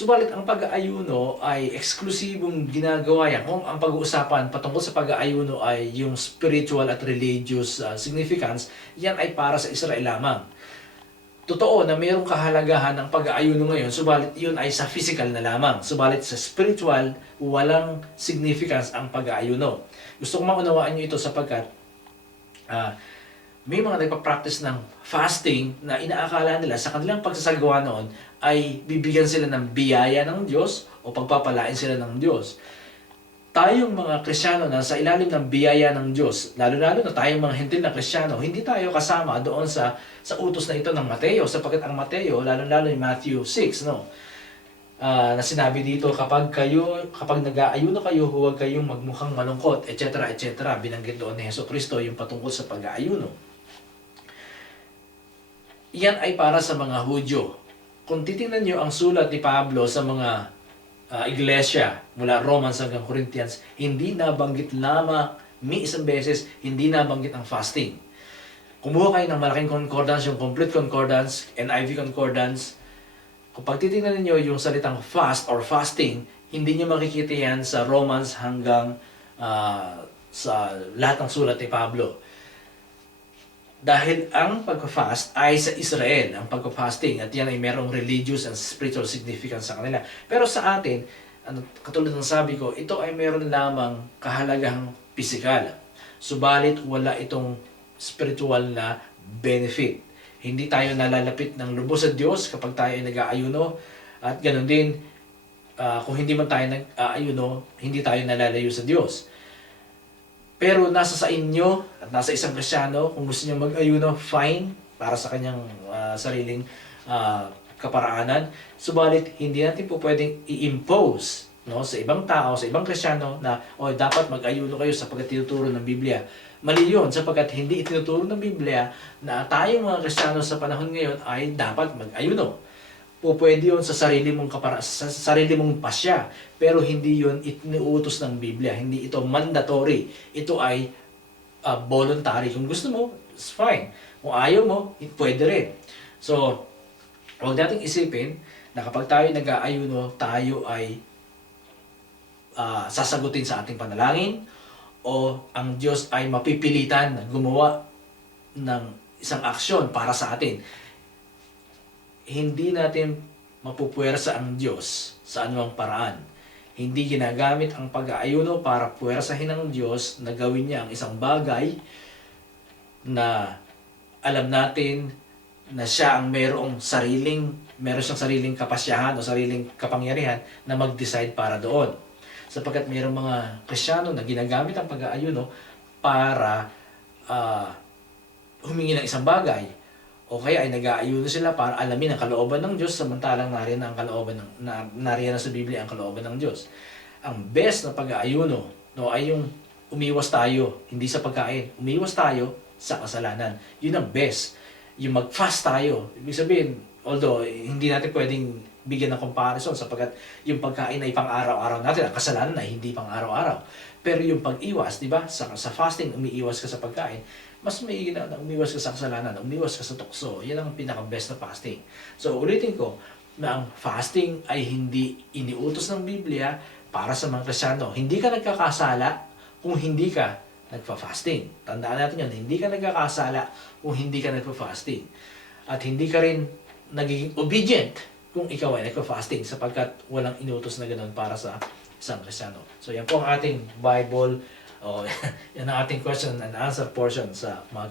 Subalit ang pag-aayuno ay eksklusibong ginagawa yan. Kung ang pag-uusapan patungkol sa pag-aayuno ay yung spiritual at religious uh, significance, yan ay para sa Israel lamang. Totoo na mayroong kahalagahan ng pag-aayuno ngayon, subalit yun ay sa physical na lamang. Subalit sa spiritual, walang significance ang pag-aayuno. Gusto kong maunawaan nyo ito sapagkat ah, may mga nagpa-practice ng fasting na inaakala nila sa kanilang pagsasagawa noon ay bibigyan sila ng biyaya ng Diyos o pagpapalain sila ng Diyos. Tayong mga Kristiyano na sa ilalim ng biyaya ng Diyos, lalo-lalo na tayong mga hentil na Kristiyano, hindi tayo kasama doon sa sa utos na ito ng Mateo sapagkat ang Mateo, lalo-lalo yung Matthew 6, no? Ah, na sinabi dito kapag kayo kapag nag-aayuno kayo huwag kayong magmukhang malungkot etc etc binanggit doon ni Hesus Kristo yung patungkol sa pag-aayuno yan ay para sa mga Hudyo. Kung titingnan niyo ang sulat ni Pablo sa mga ah, iglesia mula Romans hanggang Corinthians, hindi nabanggit lamang mi isang beses, hindi nabanggit ang fasting. Kumuha kayo ng malaking concordance, yung complete concordance, NIV concordance. Kung pagtitingnan niyo yung salitang fast or fasting, hindi niyo makikita yan sa Romans hanggang ah, sa lahat ng sulat ni Pablo. Dahil ang pag-fast ay sa Israel, ang pag-fasting, at yan ay merong religious and spiritual significance sa kanila. Pero sa atin, ano, katulad ng sabi ko, ito ay meron lamang kahalagahang pisikal. Subalit wala itong spiritual na benefit. Hindi tayo nalalapit ng lubos sa Diyos kapag tayo ay nag-aayuno. At ganoon din, ah, kung hindi man tayo nag-aayuno, hindi tayo nalalayo sa Diyos. Pero nasa sa inyo at nasa isang Kristyano, kung gusto niyo mag-ayuno, fine para sa kanyang ah, sariling ah, kaparaanan. Subalit, hindi natin po pwedeng i-impose no, sa ibang tao, sa ibang Kristyano na o dapat mag-ayuno kayo sapagkat tinuturo ng Biblia. Mali yun, sapagkat hindi itinuturo ng Biblia na tayong mga Kristyano sa panahon ngayon ay dapat mag-ayuno po pwede yun sa sarili mong kapara sa sarili mong pasya pero hindi yun itinuutos ng Biblia. Hindi ito mandatory. Ito ay uh, voluntary. Kung gusto mo it's fine. Kung ayaw mo it pwede rin. So huwag nating isipin na kapag tayo nag-aayuno tayo ay ah, sasagutin sa ating panalangin o ang Diyos ay mapipilitan na gumawa ng isang aksyon para sa atin hindi natin mapupuwersa ang Diyos sa anumang paraan. Hindi ginagamit ang pag-aayuno para puwersahin ng Diyos na gawin niya ang isang bagay na alam natin na siya ang mayroong sariling, meron siyang sariling kapasyahan o sariling kapangyarihan na mag-decide para doon. Sapagkat mayroong mga Krisyano na ginagamit ang pag-aayuno para ah, humingi ng isang bagay o kaya ay nag-aayuno sila para alamin ang kalooban ng Diyos samantalang nariyan ang kalooban ng na, nariyan na sa Biblia ang kalooban ng Diyos. Ang best na pag-aayuno no ay yung umiwas tayo hindi sa pagkain, umiwas tayo sa kasalanan. Yun ang best. Yung mag-fast tayo. Ibig sabihin, although hindi natin pwedeng bigyan ng comparison sapagkat yung pagkain ay pang araw-araw natin, ang kasalanan ay hindi pang araw-araw. Pero yung pag-iwas, di ba? Sa, sa fasting, umiiwas ka sa pagkain mas may na, umiwas ka sa kasalanan, na umiwas ka sa tukso. Yan ang pinaka-best na fasting. So, ulitin ko, na ang fasting ay hindi iniutos ng Biblia para sa mga Krisyano. Hindi ka nagkakasala kung hindi ka nagpa-fasting. Tandaan natin yan, hindi ka nagkakasala kung hindi ka nagpa-fasting. At hindi ka rin nagiging obedient kung ikaw ay nagpa-fasting sapagkat walang inutos na ganoon para sa isang Krisyano. So yan po ang ating Bible o yan ang ating question and answer portion sa mga